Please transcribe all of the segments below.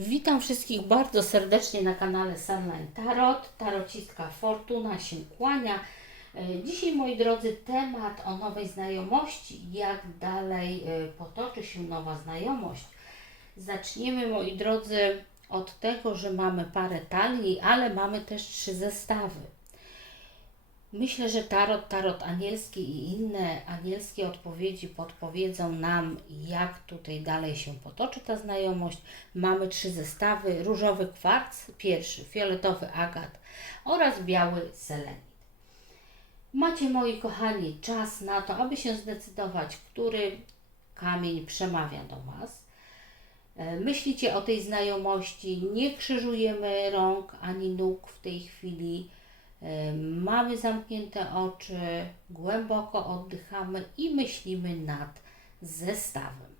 Witam wszystkich bardzo serdecznie na kanale Sunline Tarot. Tarocistka Fortuna się kłania. E, Dzisiaj, moi drodzy, temat o nowej znajomości. Jak dalej e, potoczy się nowa znajomość? Zaczniemy, moi drodzy, od tego, że mamy parę talii, ale mamy też trzy zestawy. Myślę, że tarot, tarot anielski i inne anielskie odpowiedzi podpowiedzą nam, jak tutaj dalej się potoczy ta znajomość. Mamy trzy zestawy: różowy kwarc, pierwszy, fioletowy agat oraz biały selenit. Macie, moi kochani, czas na to, aby się zdecydować, który kamień przemawia do Was. E, Myślicie o tej znajomości, nie krzyżujemy rąk ani nóg w tej chwili. E, Mamy zamknięte oczy, głęboko oddychamy i myślimy nad zestawem.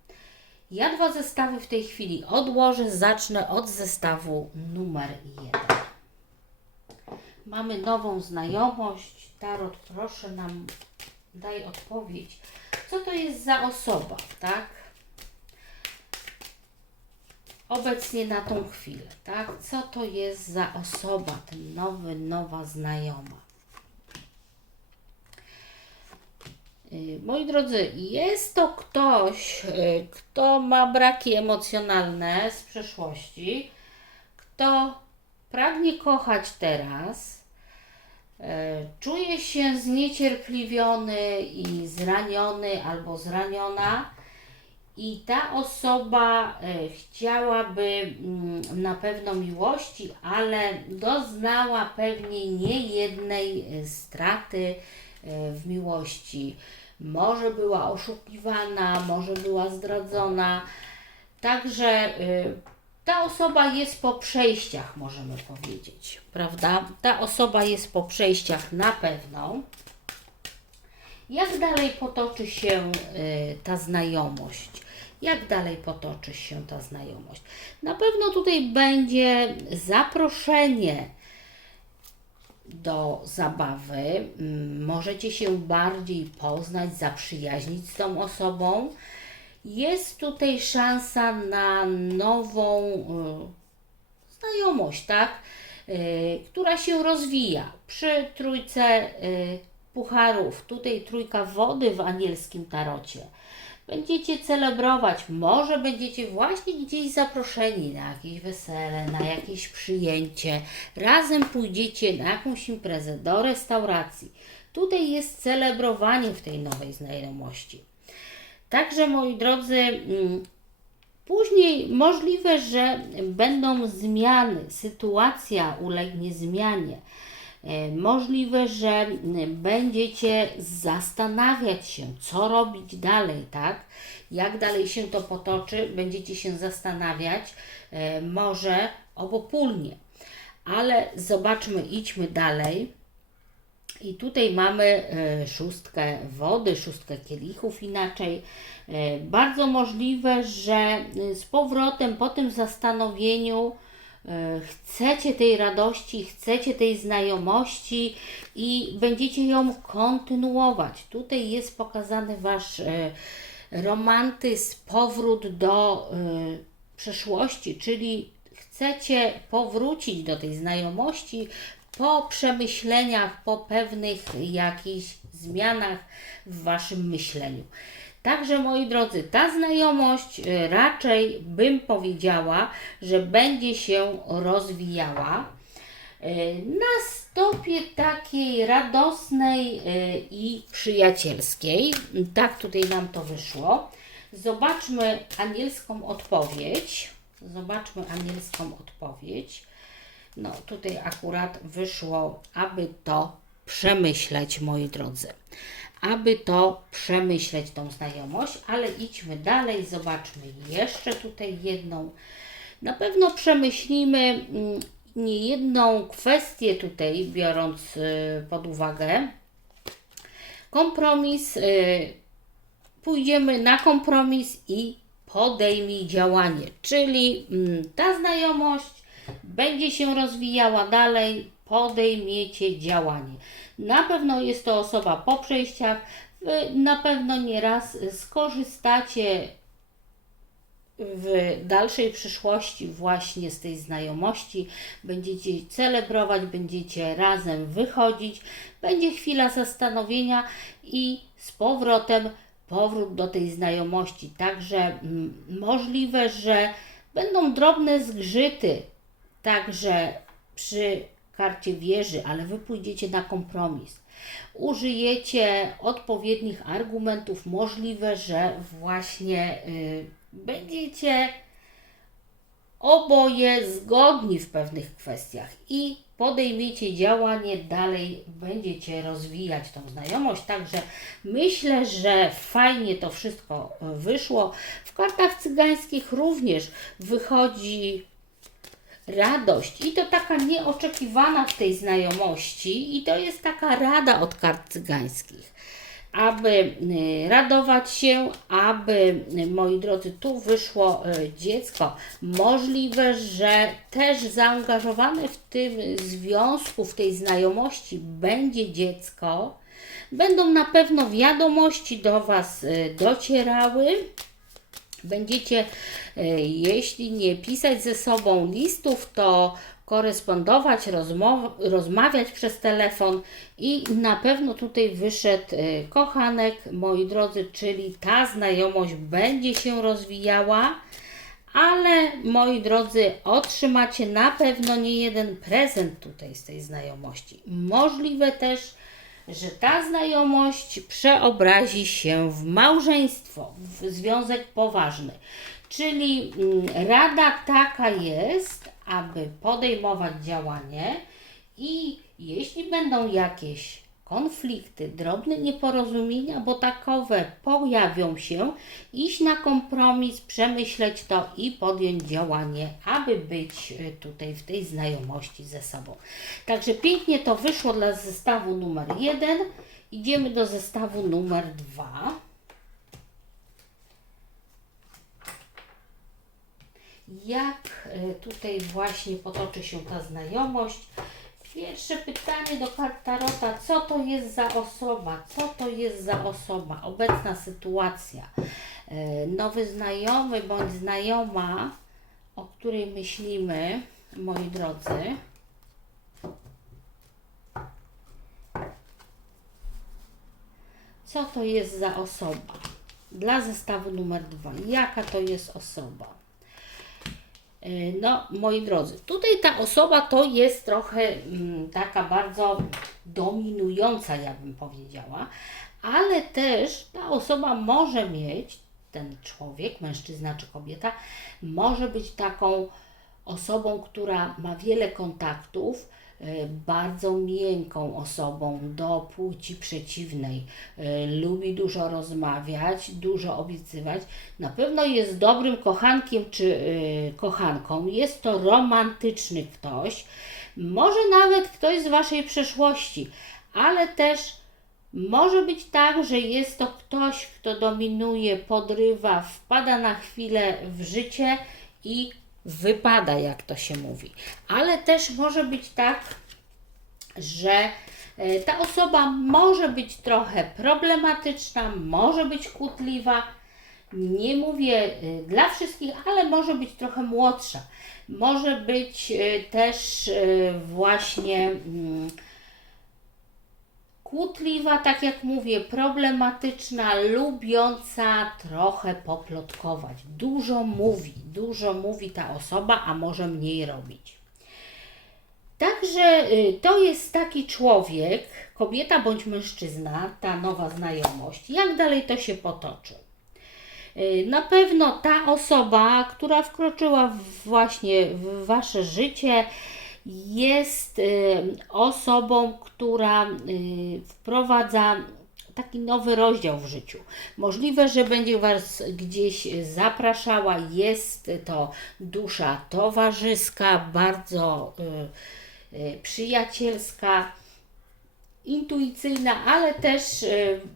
Ja dwa zestawy w tej chwili odłożę. Zacznę od zestawu numer jeden. Mamy nową znajomość. Tarot, proszę nam daj odpowiedź. Co to jest za osoba, tak? Obecnie na tą chwilę, tak? Co to jest za osoba, ten nowy, nowa znajoma? Y, Moi drodzy, jest to ktoś, y, kto ma braki emocjonalne z przeszłości, kto pragnie kochać teraz, y, czuje się zniecierpliwiony i zraniony albo zraniona. I ta osoba e, chciałaby mm, na pewno miłości, ale doznała pewnie niejednej e, straty e, w miłości. Może była oszukiwana, może była zdradzona. Także ta osoba jest po przejściach, możemy powiedzieć, prawda? Ta osoba jest po przejściach na pewno. Jak dalej potoczy się y, ta znajomość? Jak dalej potoczy się ta znajomość? Na pewno tutaj będzie zaproszenie do zabawy. Mm, Możecie się bardziej poznać, zaprzyjaźnić z tą osobą. Jest tutaj szansa na nową y, znajomość, tak? Y, która się rozwija. Przy trójce pucharów, tutaj trójka wody w anielskim tarocie. Będziecie celebrować, może będziecie właśnie gdzieś zaproszeni na jakieś wesele, na jakieś przyjęcie. Razem pójdziecie na jakąś imprezę, do restauracji. Tutaj jest celebrowanie w tej nowej znajomości. Także moi drodzy, mm, Później możliwe, że będą zmiany, sytuacja ulegnie zmianie. E, Możliwe, że mm, będziecie zastanawiać się, co robić dalej, tak? Jak dalej się to potoczy, będziecie się zastanawiać, e, może obopólnie. Ale zobaczmy, idźmy dalej. I tutaj mamy e, szóstkę wody, szóstkę kielichów inaczej. Bardzo możliwe, że e, z powrotem po tym zastanowieniu chcecie tej radości, chcecie tej znajomości i będziecie ją kontynuować. Tutaj jest pokazany Wasz e, romantyzm, powrót do e, przeszłości, czyli chcecie powrócić do tej znajomości po przemyśleniach, po pewnych jakichś zmianach w Waszym myśleniu. Także moi drodzy, ta znajomość y, raczej bym powiedziała, że będzie się rozwijała y, na stopie takiej radosnej y, i przyjacielskiej. Tak tutaj nam to wyszło. Zobaczmy anielską odpowiedź. Zobaczmy anielską odpowiedź. No tutaj akurat wyszło, aby to przemyśleć, moi drodzy. Aby to przemyśleć tą znajomość, ale idźmy dalej, zobaczmy jeszcze tutaj jedną. Na pewno przemyślimy mm, niejedną kwestię tutaj, biorąc y, pod uwagę. Kompromis, y, pójdziemy na kompromis i podejmij działanie, czyli mm, ta znajomość będzie się rozwijała dalej, podejmiecie działanie. Na pewno jest to osoba po przejściach, na pewno nieraz skorzystacie w dalszej przyszłości właśnie z tej znajomości będziecie celebrować, będziecie razem wychodzić, będzie chwila zastanowienia i z powrotem powrót do tej znajomości. Także mm, możliwe, że będą drobne zgrzyty, także przy karcie wieży, ale wy pójdziecie na kompromis. Użyjecie odpowiednich argumentów, możliwe, że właśnie y, będziecie oboje zgodni w pewnych kwestiach i podejmiecie działanie, dalej będziecie rozwijać tą znajomość. Także myślę, że fajnie to wszystko wyszło. W kartach cygańskich również wychodzi radość i to taka nieoczekiwana w tej znajomości i to jest taka rada od kart cygańskich aby y, radować się, aby, y, moi drodzy, tu wyszło y, dziecko. Możliwe, że też zaangażowane w tym związku, w tej znajomości będzie dziecko. Będą na pewno wiadomości do Was docierały. Będziecie, jeśli nie pisać ze sobą listów, to korespondować, rozmawiać przez telefon i na pewno tutaj wyszedł y, kochanek, moi drodzy, czyli ta znajomość będzie się rozwijała, ale moi drodzy, otrzymacie na pewno nie jeden prezent tutaj z tej znajomości. Możliwe też, że ta znajomość przeobrazi się w małżeństwo, w związek poważny. Czyli mm, rada taka jest, aby podejmować działanie i jeśli będą jakieś konflikty, drobne nieporozumienia, bo takowe pojawią się, iść na kompromis, przemyśleć to i podjąć działanie, aby być e, tutaj w tej znajomości ze sobą. Także pięknie to wyszło dla zestawu numer jeden. Idziemy do zestawu numer dwa. jak e, tutaj właśnie potoczy się ta znajomość. Pierwsze pytanie do kartarota, co to jest za osoba? Co to jest za osoba? Obecna sytuacja. E, nowy znajomy bądź znajoma, o której myślimy, moi drodzy. Co to jest za osoba? Dla zestawu numer dwa. Jaka to jest osoba? E, no, moi drodzy, tutaj ta osoba to jest trochę mm, taka bardzo dominująca, ja bym powiedziała, ale też ta osoba może mieć, ten człowiek, mężczyzna czy kobieta, może być taką osobą, która ma wiele kontaktów, bardzo miękką osobą do płci przeciwnej, e, lubi dużo rozmawiać, dużo obiecywać. Na pewno jest dobrym kochankiem czy e, kochanką. Jest to romantyczny ktoś, może nawet ktoś z Waszej przeszłości, ale też może być tak, że jest to ktoś, kto dominuje, podrywa, wpada na chwilę w życie i wypada, jak to się mówi. Ale też może być tak, że e, ta osoba może być trochę problematyczna, może być kłótliwa. Nie mówię e, dla wszystkich, ale może być trochę młodsza. Może być e, też właśnie mm, kłótliwa, tak jak mówię, problematyczna, lubiąca trochę poplotkować. Dużo mówi, dużo mówi ta osoba, a może mniej robić. Także y, to jest taki człowiek, kobieta bądź mężczyzna, ta nowa znajomość. Jak dalej to się potoczy? Y, na pewno ta osoba, która wkroczyła właśnie w Wasze życie, jest y, osobą, która wprowadza taki nowy rozdział w życiu. Możliwe, że będzie Was gdzieś zapraszała. Jest to dusza towarzyska, bardzo przyjacielska, intuicyjna, ale też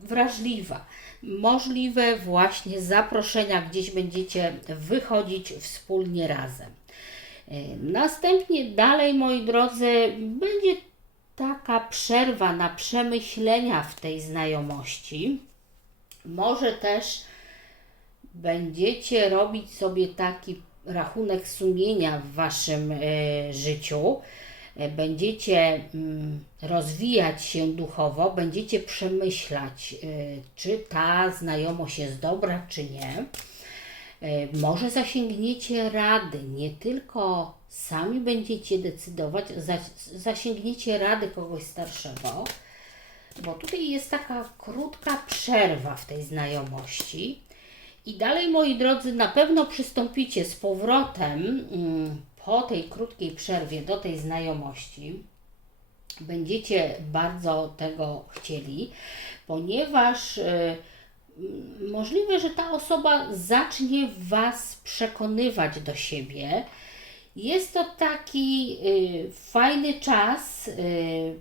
wrażliwa. Możliwe właśnie zaproszenia, gdzieś będziecie wychodzić wspólnie razem. E, następnie dalej, moi drodzy, będzie taka przerwa na przemyślenia w tej znajomości. Może też będziecie robić sobie taki rachunek sumienia w waszym e, życiu, będziecie mm, rozwijać się duchowo, będziecie przemyślać, e, czy ta znajomość jest dobra, czy nie. E, Może zasięgniecie rady, nie tylko sami będziecie decydować, za- zasięgniecie rady kogoś starszego, bo tutaj jest taka krótka przerwa w tej znajomości. I dalej, moi drodzy, na pewno przystąpicie z powrotem mm, po tej krótkiej przerwie do tej znajomości. Będziecie bardzo tego chcieli, ponieważ m, możliwe, że ta osoba zacznie Was przekonywać do siebie. Jest to taki y, fajny czas. Y,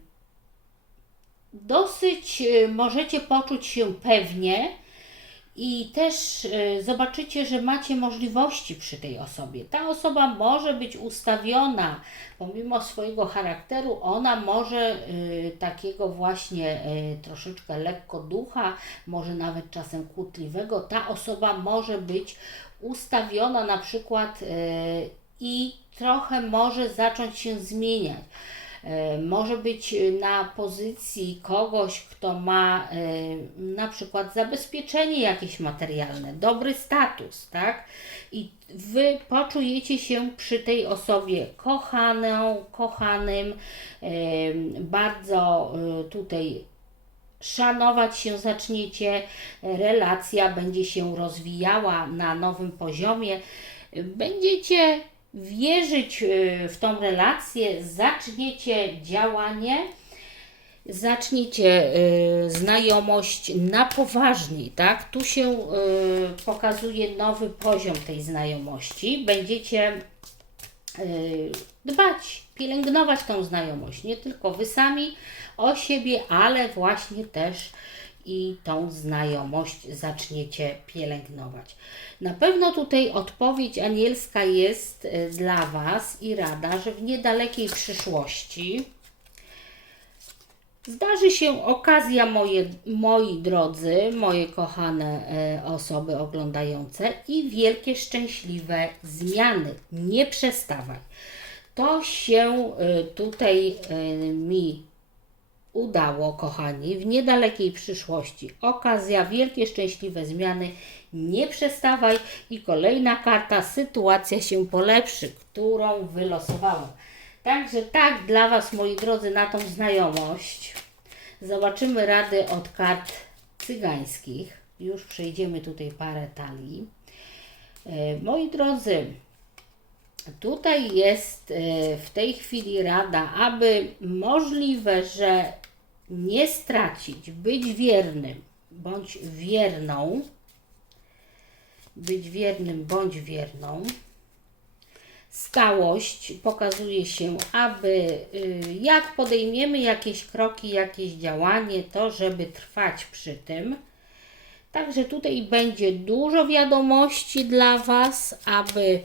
dosyć możecie poczuć się pewnie i też y, zobaczycie, że macie możliwości przy tej osobie. Ta osoba może być ustawiona, pomimo swojego charakteru, ona może y, takiego właśnie y, troszeczkę lekko ducha, może nawet czasem kłótliwego, ta osoba może być ustawiona na przykład i trochę może zacząć się zmieniać. E, Może być e, na pozycji kogoś, kto ma e, na przykład zabezpieczenie jakieś materialne, dobry status, tak? I wy poczujecie się przy tej osobie kochaną, kochanym, bardzo tutaj szanować się zaczniecie, relacja będzie się rozwijała na nowym poziomie, będziecie wierzyć y, w tą relację, zaczniecie działanie, zaczniecie y, znajomość na poważniej, tak? Tu się y, pokazuje nowy poziom tej znajomości. Będziecie dbać, pielęgnować tą znajomość, nie tylko Wy sami o siebie, ale właśnie też i tą znajomość zaczniecie pielęgnować. Na pewno tutaj odpowiedź anielska jest y, dla Was i rada, że w niedalekiej przyszłości Zdarzy się okazja, moje, moi drodzy, moje kochane e, osoby oglądające i wielkie szczęśliwe zmiany. Nie przestawaj. To się e, tutaj mi udało, kochani, w niedalekiej przyszłości. Okazja, wielkie szczęśliwe zmiany. Nie przestawaj. I kolejna karta, sytuacja się polepszy, którą wylosowałam. Także tak dla Was, moi drodzy, na tą znajomość. Zobaczymy rady od kart cygańskich. Już przejdziemy tutaj parę talii. E, Moi drodzy, tutaj jest e, w tej chwili rada, aby możliwe, że nie stracić, być wiernym bądź wierną, być wiernym bądź wierną. Stałość pokazuje się, aby y, jak podejmiemy jakieś kroki, jakieś działanie, to żeby trwać przy tym. Także tutaj będzie dużo wiadomości dla Was, aby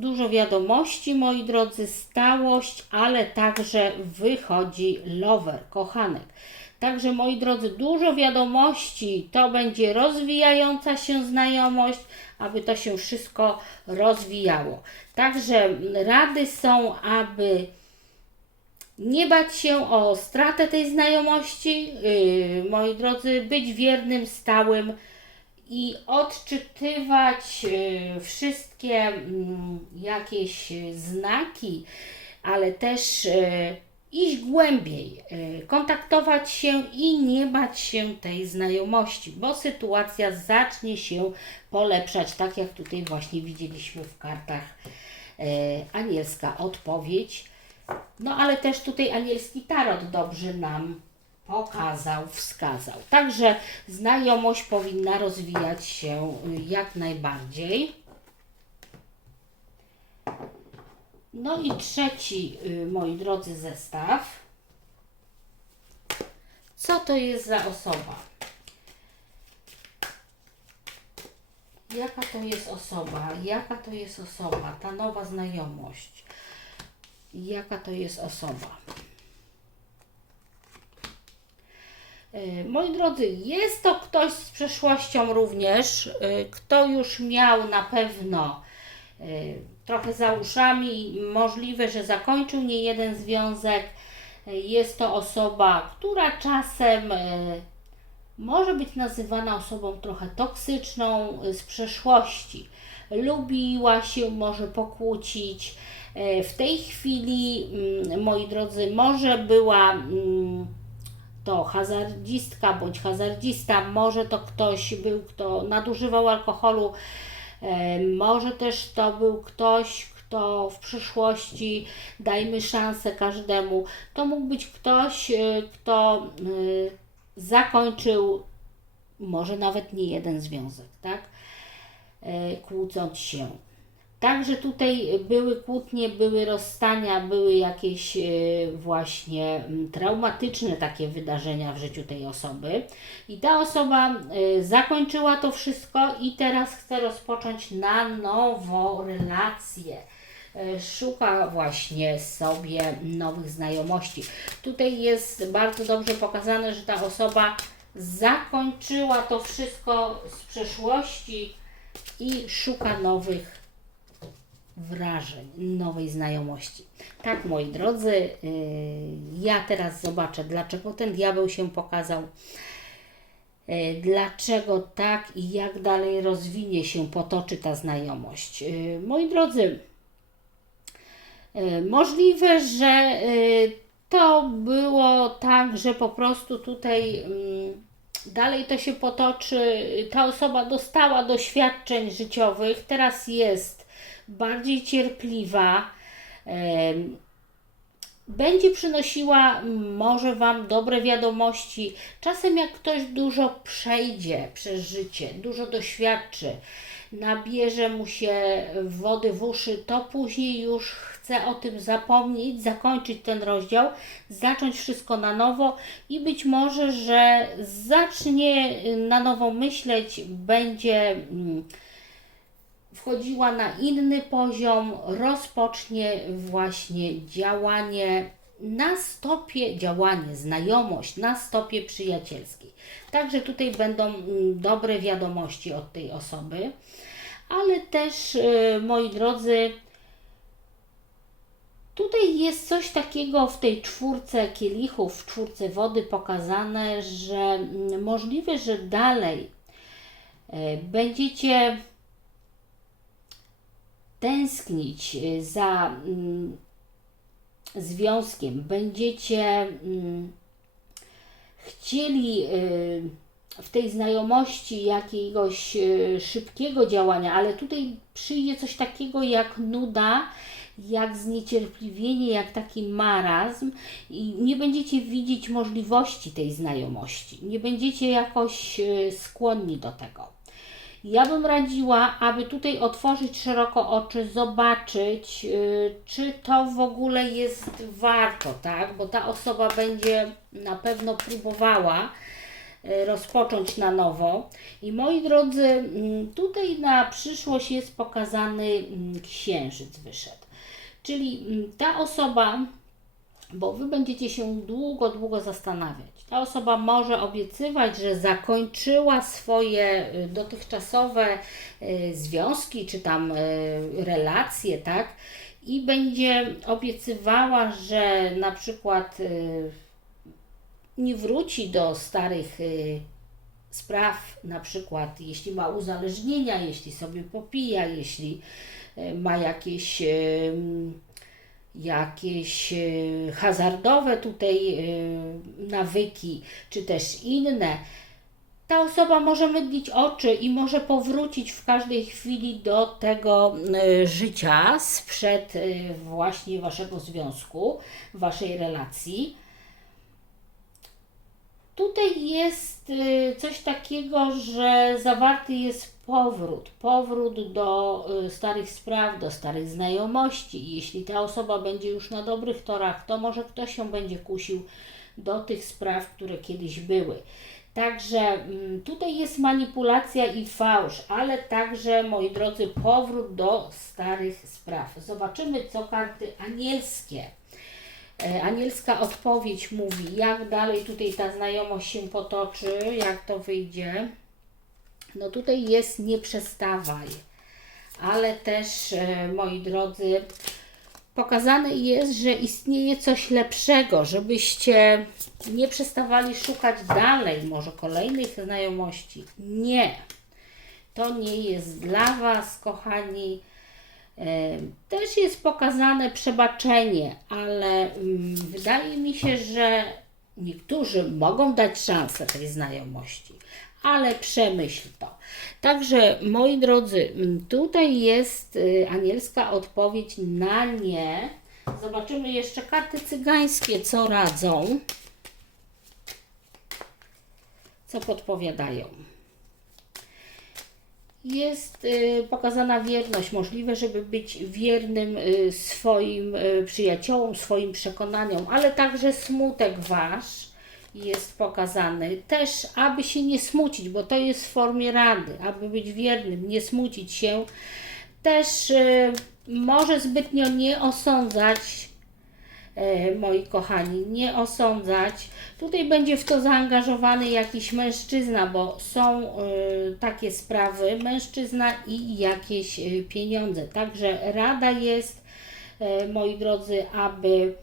dużo wiadomości, moi drodzy, stałość, ale także wychodzi lover, kochanek. Także, moi drodzy, dużo wiadomości, to będzie rozwijająca się znajomość, aby to się wszystko rozwijało. Także rady są, aby nie bać się o stratę tej znajomości, yy, moi drodzy, być wiernym, stałym i odczytywać y, wszystkie mm, jakieś znaki, ale też y, iść głębiej, y, kontaktować się i nie bać się tej znajomości, bo sytuacja zacznie się polepszać, tak jak tutaj właśnie widzieliśmy w kartach y, anielska odpowiedź. No ale też tutaj anielski tarot dobrze nam pokazał, wskazał. Także znajomość powinna rozwijać się y, jak najbardziej. No i trzeci, y, moi drodzy, zestaw. Co to jest za osoba? Jaka to jest osoba? Jaka to jest osoba? Ta nowa znajomość. Jaka to jest osoba? Moi drodzy, jest to ktoś z przeszłością również, e, kto już miał na pewno e, trochę za uszami, możliwe, że zakończył nie jeden związek. E, Jest to osoba, która czasem e, może być nazywana osobą trochę toksyczną e, z przeszłości. Lubiła się może pokłócić. E, W tej chwili, mm, moi drodzy, może była mm, to hazardzistka bądź hazardzista, może to ktoś był, kto nadużywał alkoholu, e, może też to był ktoś, kto w przyszłości, dajmy szansę każdemu, to mógł być ktoś, e, kto e, zakończył może nawet nie jeden związek, tak? Kłócąc się. Także tutaj były kłótnie, były rozstania, były jakieś e, właśnie mm, traumatyczne takie wydarzenia w życiu tej osoby. I ta osoba e, zakończyła to wszystko i teraz chce rozpocząć na nowo relacje. E, Szuka właśnie sobie nowych znajomości. Tutaj jest bardzo dobrze pokazane, że ta osoba zakończyła to wszystko z przeszłości i szuka nowych wrażeń, nowej znajomości. Tak, moi drodzy, yy, ja teraz zobaczę, dlaczego ten diabeł się pokazał, yy, dlaczego tak i jak dalej rozwinie się, potoczy ta znajomość. Yy, moi drodzy, możliwe, że to było tak, że po prostu tutaj. Yy, dalej to się potoczy, ta osoba dostała doświadczeń życiowych, teraz jest bardziej cierpliwa, będzie przynosiła mm, może Wam dobre wiadomości. Czasem, jak ktoś dużo przejdzie przez życie, dużo doświadczy, nabierze mu się wody w uszy, to później już chce o tym zapomnieć, zakończyć ten rozdział, zacząć wszystko na nowo i być może, że zacznie na nowo myśleć, będzie. Wchodziła na inny poziom, rozpocznie właśnie działanie na stopie, działanie, znajomość na stopie przyjacielskiej. Także tutaj będą mm, dobre wiadomości od tej osoby, ale też, y, moi drodzy, Tutaj jest coś takiego w tej czwórce kielichów, w czwórce wody pokazane, że mm, możliwe, że dalej e, będziecie tęsknić y, za mm, związkiem, będziecie mm, chcieli y, w tej znajomości jakiegoś y, szybkiego działania, ale tutaj przyjdzie coś takiego jak nuda, jak zniecierpliwienie, jak taki marazm i nie będziecie widzieć możliwości tej znajomości, nie będziecie jakoś y, skłonni do tego. Ja bym radziła, aby tutaj otworzyć szeroko oczy, zobaczyć, yy, czy to w ogóle jest warto, tak? Bo ta osoba będzie na pewno próbowała yy, rozpocząć na nowo. I moi drodzy, mm, tutaj na przyszłość jest pokazany mm, księżyc wyszedł. Czyli mm, ta osoba bo Wy będziecie się długo, długo zastanawiać. Ta osoba może obiecywać, że zakończyła swoje y, dotychczasowe y, związki czy tam y, relacje, tak? I będzie obiecywała, że na przykład nie wróci do starych spraw, na przykład jeśli ma uzależnienia, jeśli sobie popija, jeśli ma jakieś jakieś y, hazardowe tutaj y, nawyki, czy też inne, ta osoba może mydlić oczy i może powrócić w każdej chwili do tego y, życia sprzed właśnie waszego związku, waszej relacji. Tutaj jest coś takiego, że zawarty jest powrót, powrót do y, starych spraw, do starych znajomości. Jeśli ta osoba będzie już na dobrych torach, to może ktoś ją będzie kusił do tych spraw, które kiedyś były. Także mm, tutaj jest manipulacja i fałsz, ale także, moi drodzy, powrót do starych spraw. Zobaczymy, co karty anielskie E, Anielska odpowiedź mówi, jak dalej tutaj ta znajomość się potoczy, jak to wyjdzie. No tutaj jest nie przestawaj, ale też, e, moi drodzy, pokazane jest, że istnieje coś lepszego, żebyście nie przestawali szukać dalej, może kolejnych znajomości. Nie, to nie jest dla Was, kochani. E, Też jest pokazane przebaczenie, ale mm, wydaje mi się, że niektórzy mogą dać szansę tej znajomości, ale przemyśl to. Także, moi drodzy, mm, tutaj jest y, anielska odpowiedź na nie. Zobaczymy jeszcze karty cygańskie, co radzą, co podpowiadają jest y, pokazana wierność. Możliwe, żeby być wiernym y, swoim przyjaciołom, swoim przekonaniom, ale także smutek wasz jest pokazany. Też, aby się nie smucić, bo to jest w formie rady, aby być wiernym, nie smucić się. Też y, może zbytnio nie osądzać e, moi kochani, nie osądzać. Tutaj będzie w to zaangażowany jakiś mężczyzna, bo są e, takie sprawy, mężczyzna i jakieś e, pieniądze. Także rada jest, e, moi drodzy, aby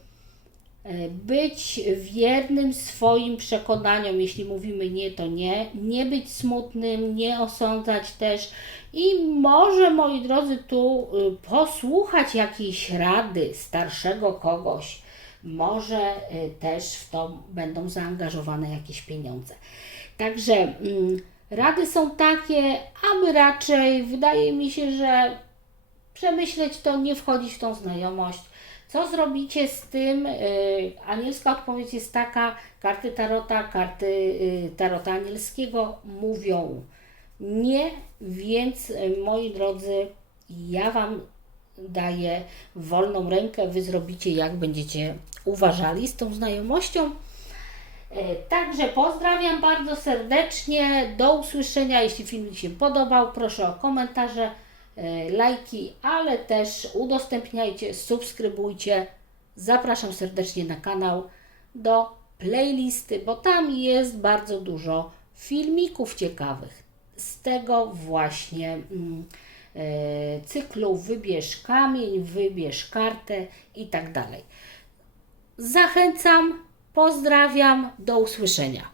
być wiernym swoim przekonaniom, jeśli mówimy nie, to nie, nie być smutnym, nie osądzać też i może, moi drodzy, tu y, posłuchać jakiejś rady starszego kogoś, może y, też w to będą zaangażowane jakieś pieniądze. Także mm, rady są takie, aby raczej, wydaje mi się, że przemyśleć to, nie wchodzić w tą znajomość. Co zrobicie z tym? Yy, Anielska odpowiedź jest taka, karty Tarota, karty yy, Tarota Anielskiego mówią nie, więc yy, moi drodzy, ja Wam daję wolną rękę, Wy zrobicie jak będziecie uważali z tą znajomością. Także pozdrawiam bardzo serdecznie. Do usłyszenia. Jeśli film się podobał, proszę o komentarze, lajki, ale też udostępniajcie, subskrybujcie. Zapraszam serdecznie na kanał do playlisty, bo tam jest bardzo dużo filmików ciekawych z tego właśnie mm, e, cyklu Wybierz kamień, wybierz kartę i tak dalej. Zachęcam, pozdrawiam, do usłyszenia.